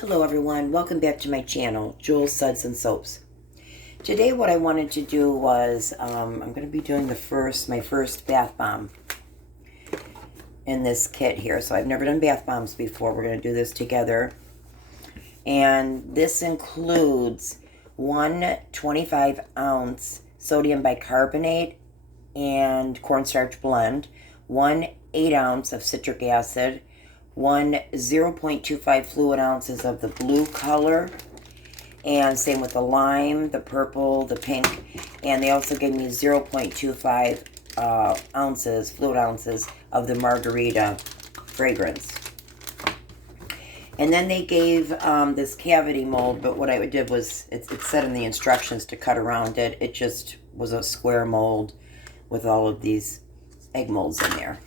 Hello everyone, welcome back to my channel, Jewels, Suds, and Soaps. Today what I wanted to do was, I'm going to be doing my first bath bomb in this kit here. So I've never done bath bombs before. We're going to do this together. And this includes one 25-ounce sodium bicarbonate and cornstarch blend, one 8-ounce of citric acid, one 0.25 fluid ounces of the blue color, and same with the lime, the purple, the pink, and they also gave me 0.25 fluid ounces of the margarita fragrance. And then they gave this cavity mold, but what I did was, it said in the instructions to cut around it. It just was a square mold with all of these egg molds in there.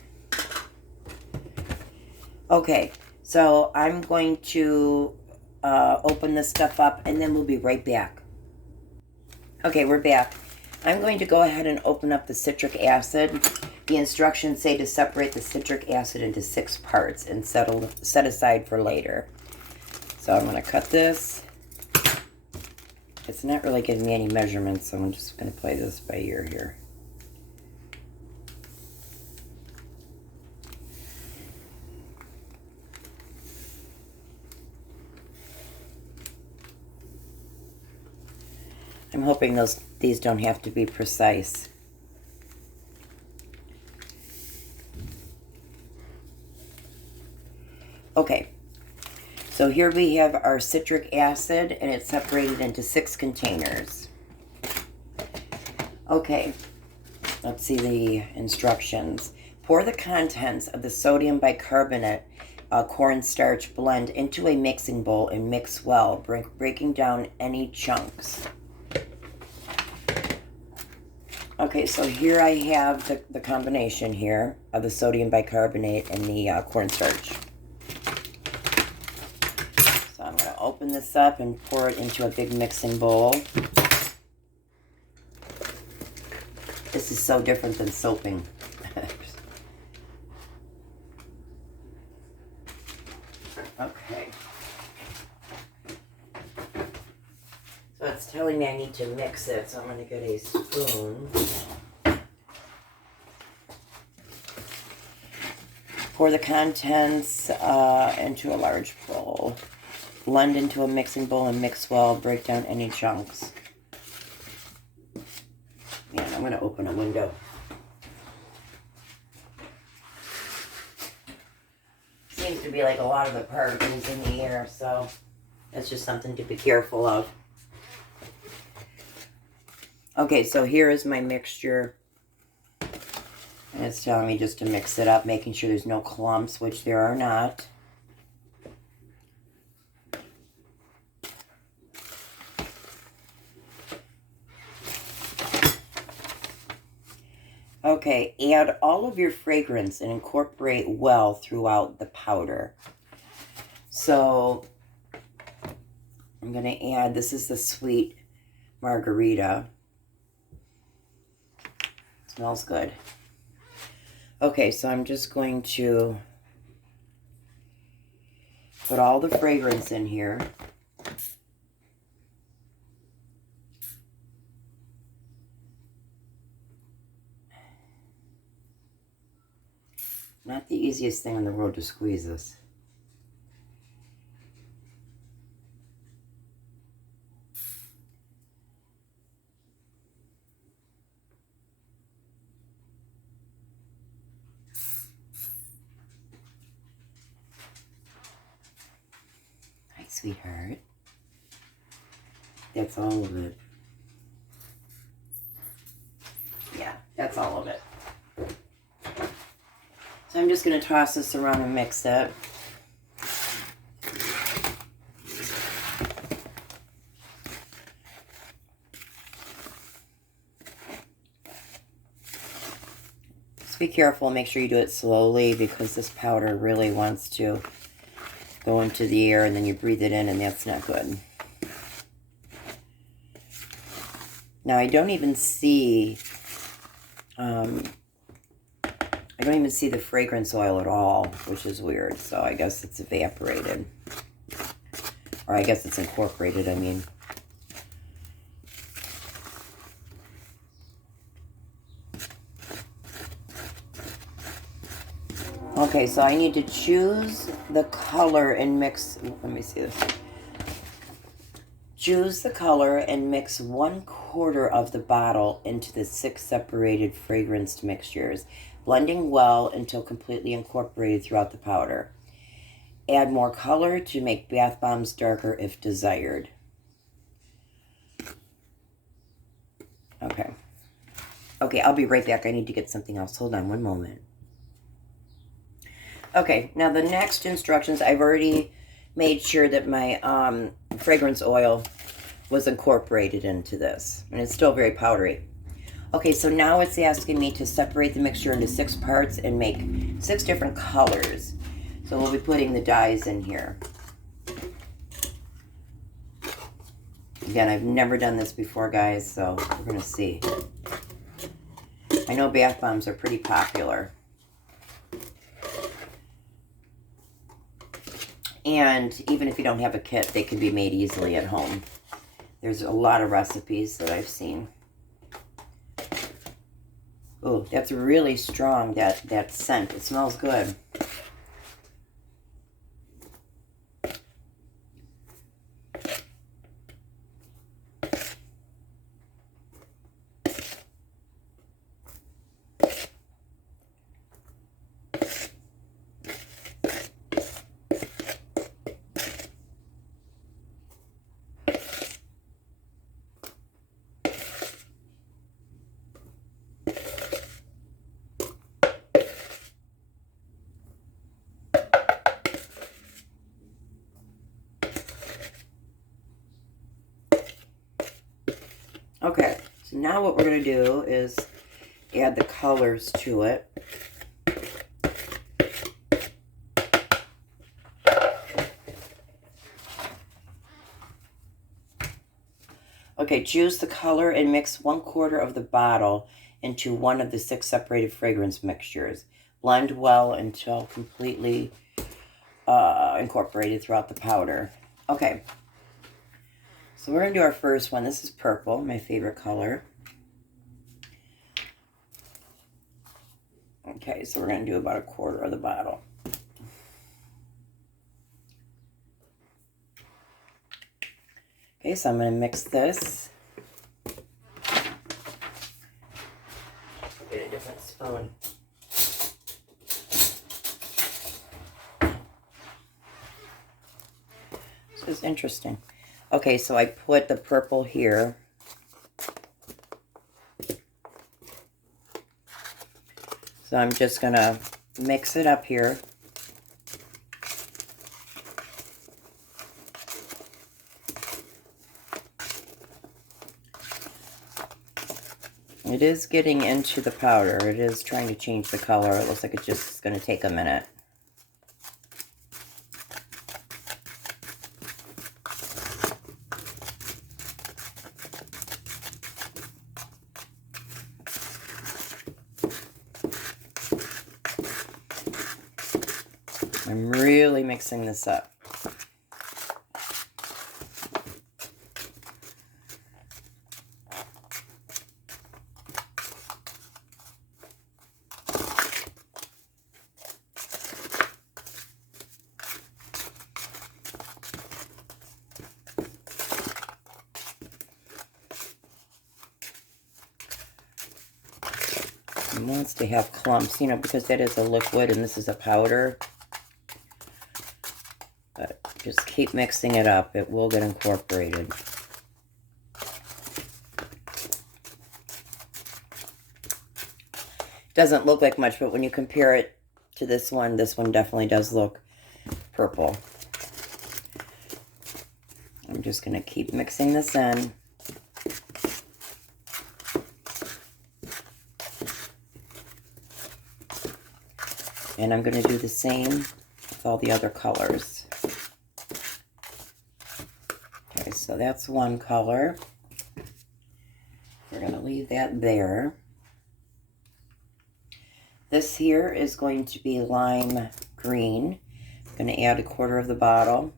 Okay, so I'm going to open this stuff up and then we'll be right back. Okay, we're back. I'm going to go ahead and open up the citric acid. The instructions say to separate the citric acid into 6 parts and set aside for later. So I'm going to cut this. It's not really giving me any measurements, so I'm just going to play this by ear here. I'm hoping these don't have to be precise. Okay, so here we have our citric acid, and it's separated into 6 containers. Okay, let's see the instructions. Pour the contents of the sodium bicarbonate cornstarch blend into a mixing bowl and mix well, breaking down any chunks. Okay, so here I have the combination here of the sodium bicarbonate and the cornstarch. So I'm going to open this up and pour it into a big mixing bowl. This is so different than soaping. Okay. So it's telling me I need to mix it, so I'm going to get a spoon. Pour the contents into a large bowl. Blend into a mixing bowl and mix well. Break down any chunks. Man, I'm going to open a window. Seems to be like a lot of the particles in the air, so that's just something to be careful of. Okay, so here is my mixture. And it's telling me just to mix it up, making sure there's no clumps, which there are not. Okay, add all of your fragrance and incorporate well throughout the powder. So, I'm going to add, this is the sweet margarita. Smells good. Okay, so I'm just going to put all the fragrance in here. Not the easiest thing on the road to squeeze this. Sweetheart. That's all of it. Yeah, that's all of it. So I'm just going to toss this around and mix it. Just be careful, make sure you do it slowly because this powder really wants to go into the air and then you breathe it in and that's not good. Now I don't even see the fragrance oil at all, which is weird. So I guess it's evaporated. Or I guess it's incorporated, I mean. Okay, so I need to choose the color and mix, let me see this. Choose the color and mix 1/4 of the bottle into the 6 separated fragranced mixtures, blending well until completely incorporated throughout the powder. Add more color to make bath bombs darker if desired. Okay. Okay, I'll be right back. I need to get something else. Hold on one moment. Okay, now the next instructions, I've already made sure that my fragrance oil was incorporated into this. And it's still very powdery. Okay, so now it's asking me to separate the mixture into 6 parts and make 6 different colors. So we'll be putting the dyes in here. Again, I've never done this before, guys, so we're going to see. I know bath bombs are pretty popular. And even if you don't have a kit, they can be made easily at home. There's a lot of recipes that I've seen. Oh, that's really strong, that scent. It smells good. Okay, so now what we're going to do is add the colors to it. Okay, choose the color and mix 1/4 of the bottle into one of the 6 separated fragrance mixtures. Blend well until completely incorporated throughout the powder. Okay, so we're going to do our first one. This is purple, my favorite color. Okay, so we're going to do about 1/4 of the bottle. Okay, so I'm going to mix this. Get a different spoon. This is interesting. Okay, so I put the purple here. So I'm just going to mix it up here. It is getting into the powder. It is trying to change the color. It looks like it's just going to take a minute. I'm really mixing this up. It wants to have clumps, you know, because that is a liquid and this is a powder. But just keep mixing it up. It will get incorporated. Doesn't look like much, but when you compare it to this one definitely does look purple. I'm just going to keep mixing this in. And I'm going to do the same with all the other colors. Okay, so that's one color. We're going to leave that there. This here is going to be lime green. I'm going to add 1/4 of the bottle.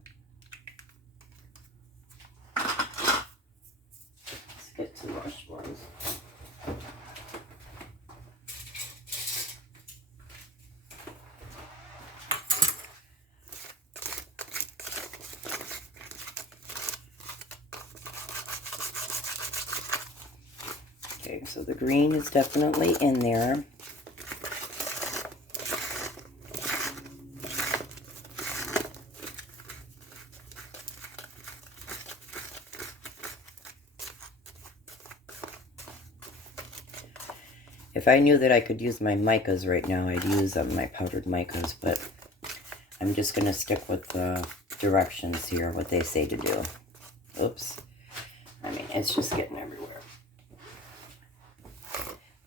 so the green is definitely in there. If I knew that I could use my micas right now, I'd use my powdered micas, but I'm just going to stick with the directions here, what they say to do. Oops. I mean, it's just getting everywhere.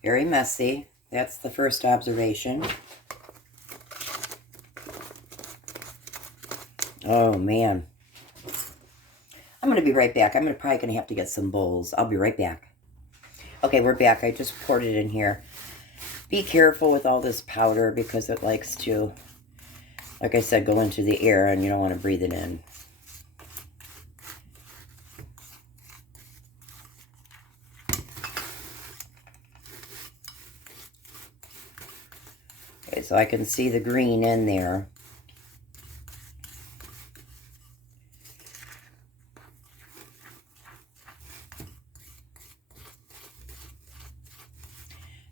Very messy. That's the first observation. Oh, man. I'm going to be right back. I'm probably going to have to get some bowls. I'll be right back. Okay, we're back. I just poured it in here. Be careful with all this powder because it likes to, like I said, go into the air and you don't want to breathe it in. Okay, so I can see the green in there.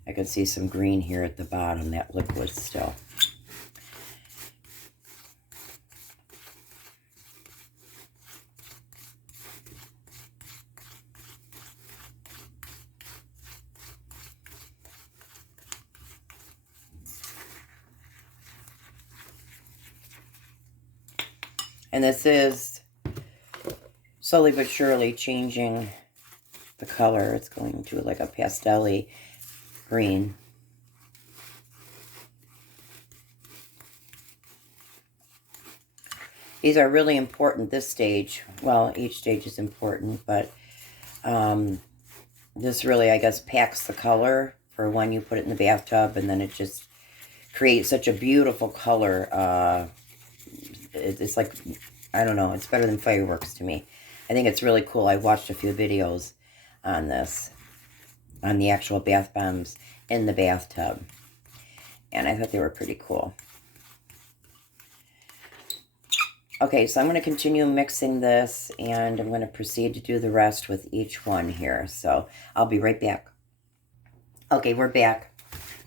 I can see some green here at the bottom, that liquid still. And this is slowly but surely changing the color. It's going to like a pastel-y green. These are really important, this stage. Well, each stage is important, but this really, I guess, packs the color for when you put it in the bathtub, and then it just creates such a beautiful color. It's like, I don't know, it's better than fireworks to me. I think it's really cool. I watched a few videos on this, on the actual bath bombs in the bathtub, and I thought they were pretty cool. Okay, so I'm going to continue mixing this, and I'm going to proceed to do the rest with each one here. So I'll be right back. Okay, we're back.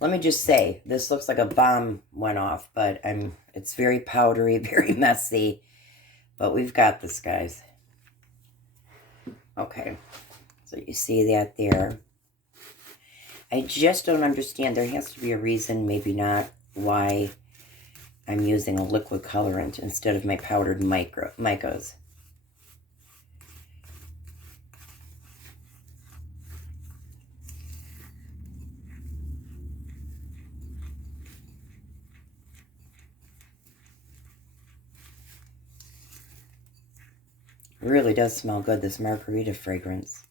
Let me just say, this looks like a bomb went off, but it's very powdery, very messy. But we've got this, guys. Okay, so you see that there. I just don't understand. There has to be a reason, maybe not, why I'm using a liquid colorant instead of my powdered micas. It really does smell good, this margarita fragrance.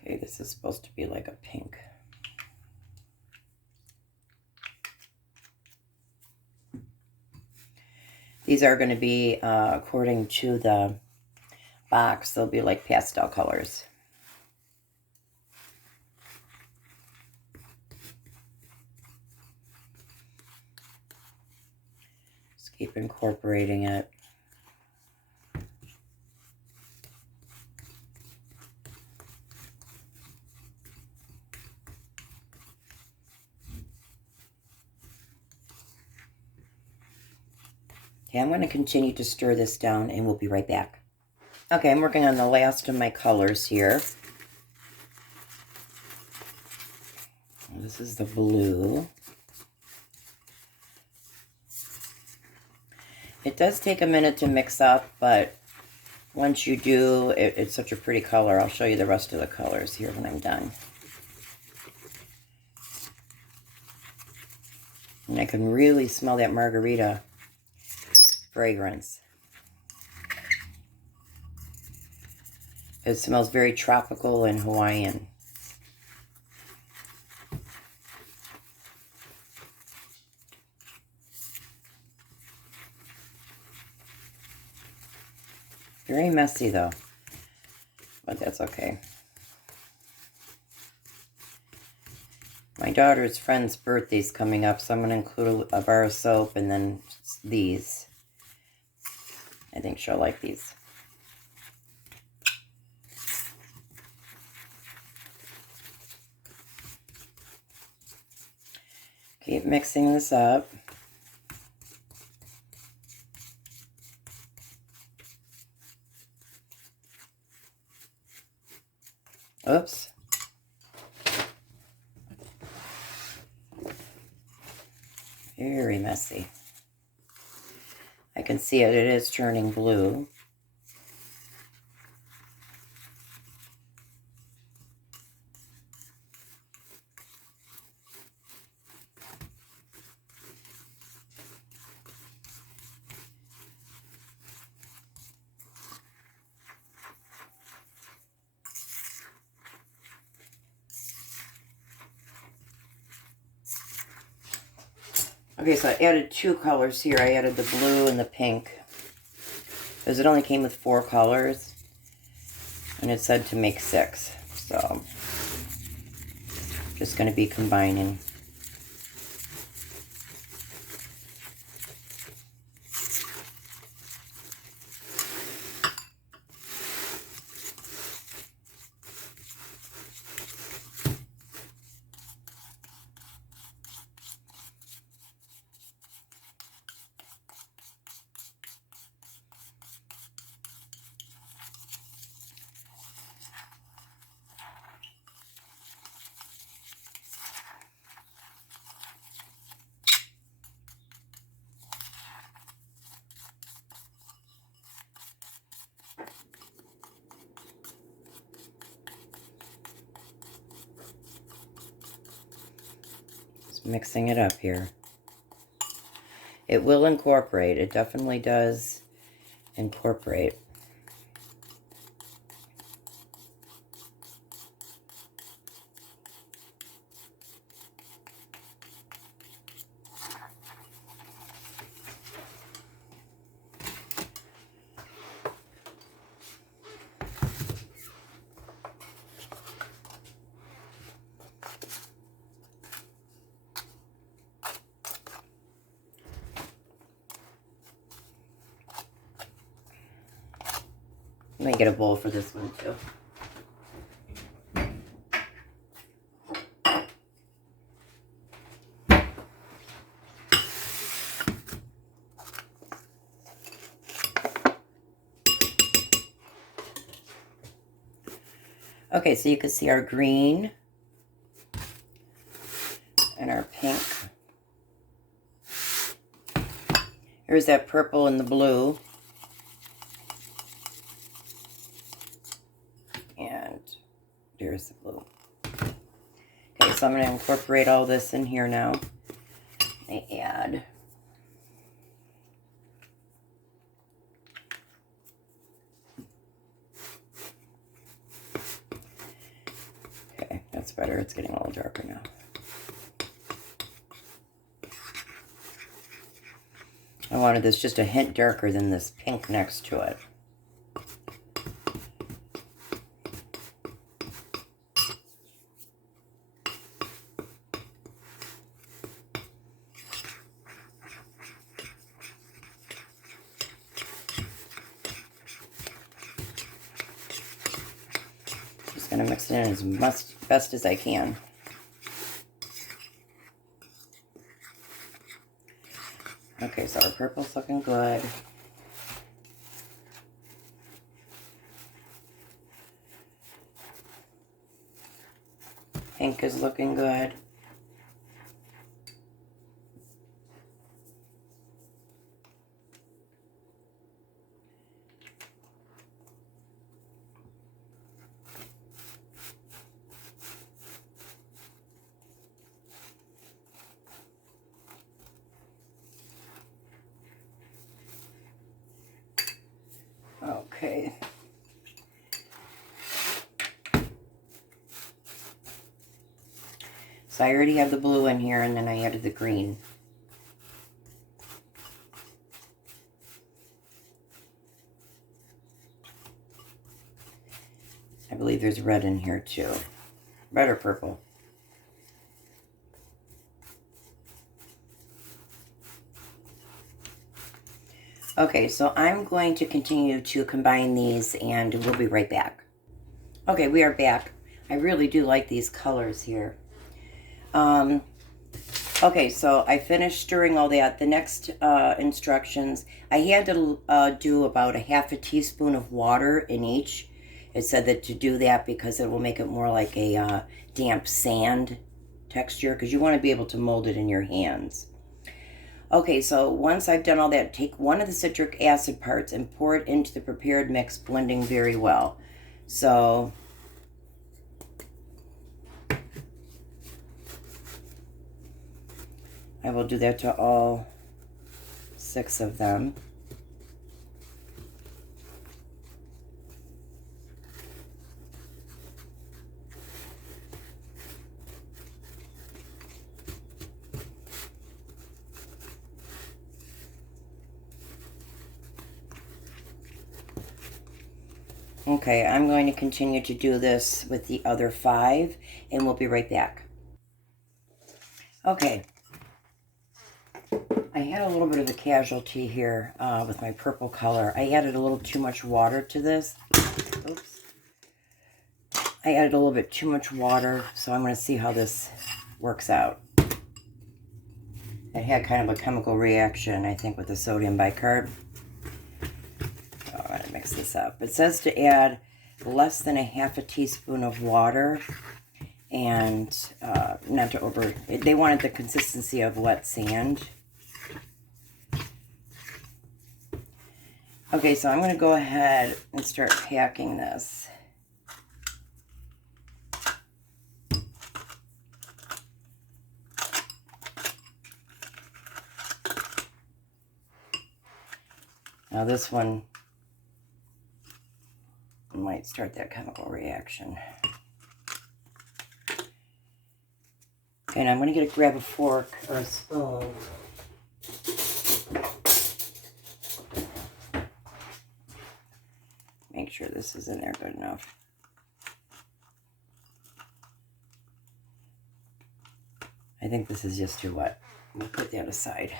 Okay, this is supposed to be like a pink. These are going to be, according to the box, they'll be like pastel colors. Just keep incorporating it. Okay, I'm going to continue to stir this down, and we'll be right back. Okay, I'm working on the last of my colors here. This is the blue. It does take a minute to mix up, but once you do, it's such a pretty color. I'll show you the rest of the colors here when I'm done. And I can really smell that margarita fragrance. It smells very tropical and Hawaiian. Very messy though, but that's okay. My daughter's friend's birthday's coming up, so I'm going to include a bar of soap and then these. I think she'll like these. Keep mixing this up. Oops. Very messy. I can see it. It is turning blue. Okay, so I added 2 colors here. I added the blue and the pink, because it only came with 4 colors, and it said to make 6. So, just going to be combining. Mixing it up here. It will incorporate. It definitely does incorporate. Let me get a bowl for this one too. Okay, so you can see our green and our pink. Here's that purple and the blue. And there's the blue. Okay, so I'm going to incorporate all this in here now. I add okay, that's better. It's getting a little darker now. I wanted this just a hint darker than this pink next to it. Just going to mix it in as best as I can. Okay, so our purple's looking good. Pink is looking good. Okay. So I already have the blue in here, and then I added the green. I believe there's red in here too. Red or purple? Okay, so I'm going to continue to combine these and we'll be right back. Okay, we are back. I really do like these colors here. Okay, so I finished stirring all that. The next instructions, I had to do about a half a teaspoon of water in each. It said that to do that because it will make it more like a damp sand texture, because you want to be able to mold it in your hands. Okay, so once I've done all that, take one of the citric acid parts and pour it into the prepared mix, blending very well. So I will do that to all 6 of them. Okay, I'm going to continue to do this with the other 5, and we'll be right back. Okay, I had a little bit of a casualty here with my purple color. I added a little too much water to this. Oops. I added a little bit too much water, so I'm going to see how this works out. It had kind of a chemical reaction, I think, with the sodium bicarb. I'm going to mix this up. It says to add less than a half a teaspoon of water, and not to over... They wanted the consistency of wet sand. Okay, so I'm going to go ahead and start packing this. Now this one might start that chemical reaction. And I'm going to grab a fork or a spoon. Make sure this is in there good enough. I think this is just too wet. We'll put that aside.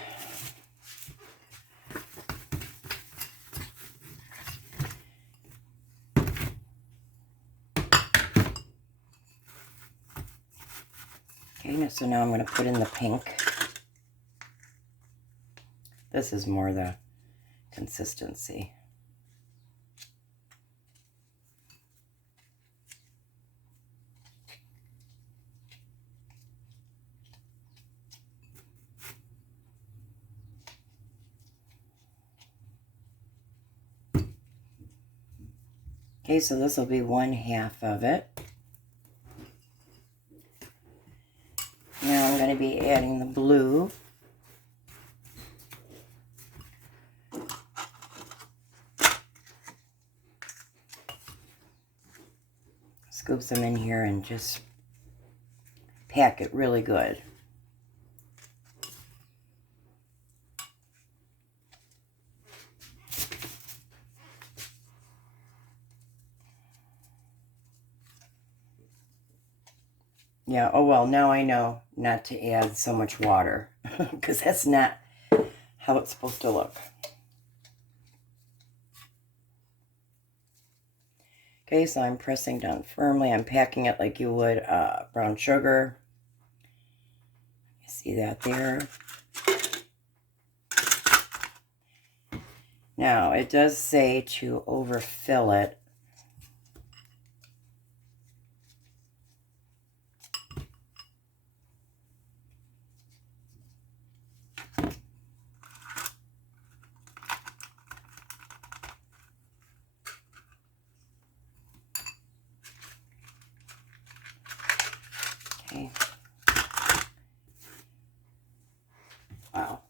Okay, so now I'm going to put in the pink. This is more the consistency. Okay, so this will be 1/2 of it. Now I'm going to be adding the blue. Scoop some in here and just pack it really good. Yeah, oh well, now I know not to add so much water because that's not how it's supposed to look. Okay, so I'm pressing down firmly. I'm packing it like you would brown sugar. You see that there? Now, it does say to overfill it. Okay. Wow.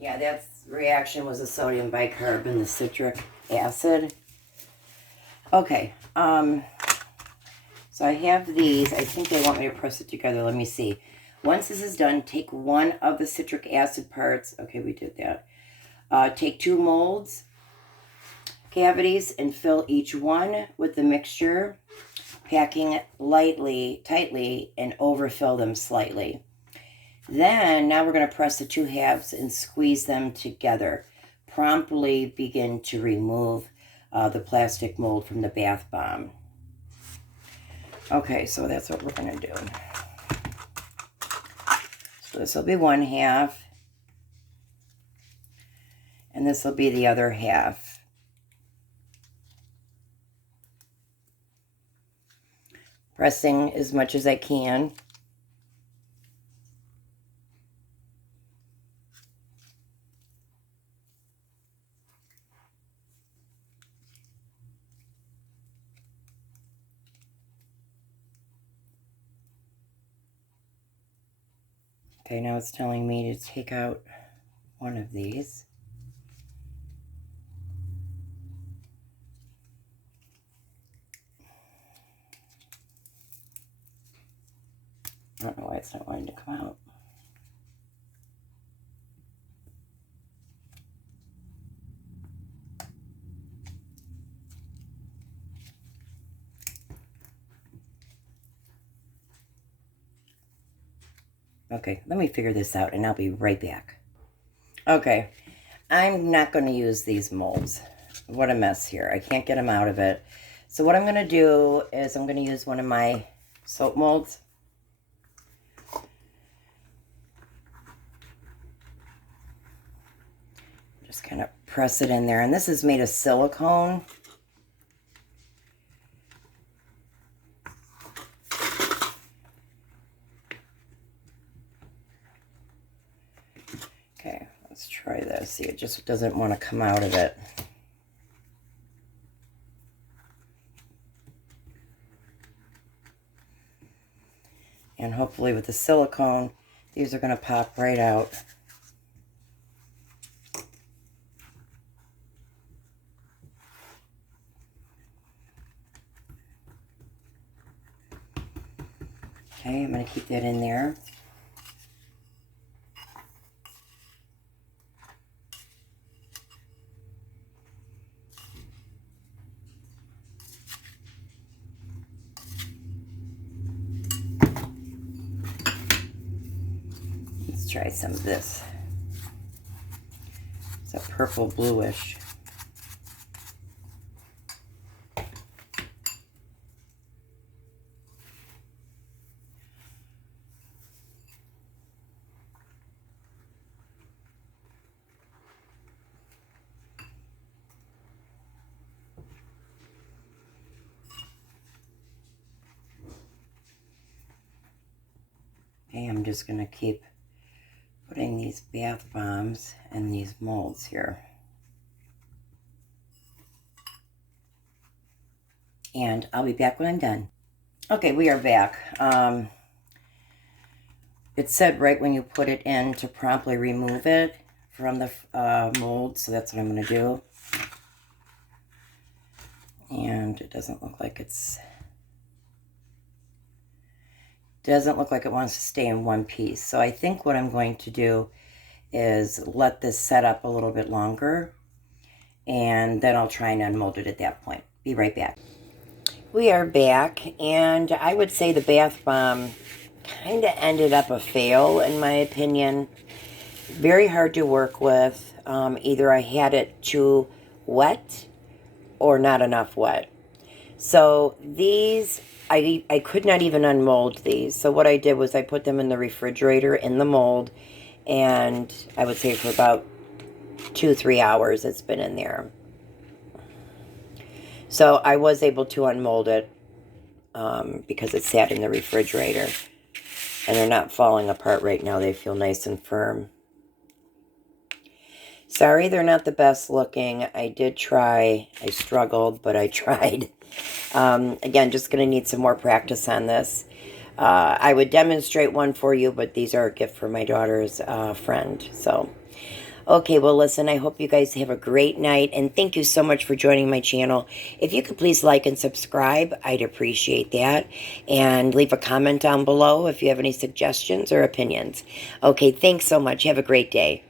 Yeah, that's reaction was the sodium bicarb and the citric acid. Okay, so I have these. I think they want me to press it together. Let me see. Once this is done, take one of the citric acid parts. Okay, we did that. Take 2 molds, cavities, and fill each one with the mixture. packing lightly, tightly, and overfill them slightly. Then, now we're going to press the two halves and squeeze them together. Promptly begin to remove the plastic mold from the bath bomb. Okay, so that's what we're going to do. So this will be one half, and this will be the other half. Pressing as much as I can. Okay, now it's telling me to take out one of these. I don't know why it's not wanting to come out. Okay, let me figure this out and I'll be right back. Okay, I'm not going to use these molds. What a mess here. I can't get them out of it. So what I'm going to do is I'm going to use one of my soap molds. Just kind of press it in there. And this is made of silicone. Okay, let's try this. See, it just doesn't want to come out of it. And hopefully with the silicone, these are going to pop right out. Okay, I'm going to keep that in there. Let's try some of this. It's a purple bluish. Okay, I'm just going to keep putting these bath bombs and these molds here. And I'll be back when I'm done. Okay, we are back. It said right when you put it in to promptly remove it from the mold, so that's what I'm going to do. And it doesn't look like it wants to stay in one piece. So I think what I'm going to do is let this set up a little bit longer, and then I'll try and unmold it at that point. Be right back. We are back, and I would say the bath bomb kind of ended up a fail, in my opinion. Very hard to work with. Either I had it too wet or not enough wet. So these, I could not even unmold these. So what I did was I put them in the refrigerator in the mold, and I would say for about 2-3 hours it's been in there. So I was able to unmold it because it sat in the refrigerator. And they're not falling apart right now. They feel nice and firm. Sorry, they're not the best looking. I did try. I struggled, but I tried. Again, just going to need some more practice on this. I would demonstrate one for you, but these are a gift for my daughter's friend. So, okay, well, listen, I hope you guys have a great night, and thank you so much for joining my channel. If you could please like and subscribe, I'd appreciate that. And leave a comment down below if you have any suggestions or opinions. Okay, thanks so much. Have a great day.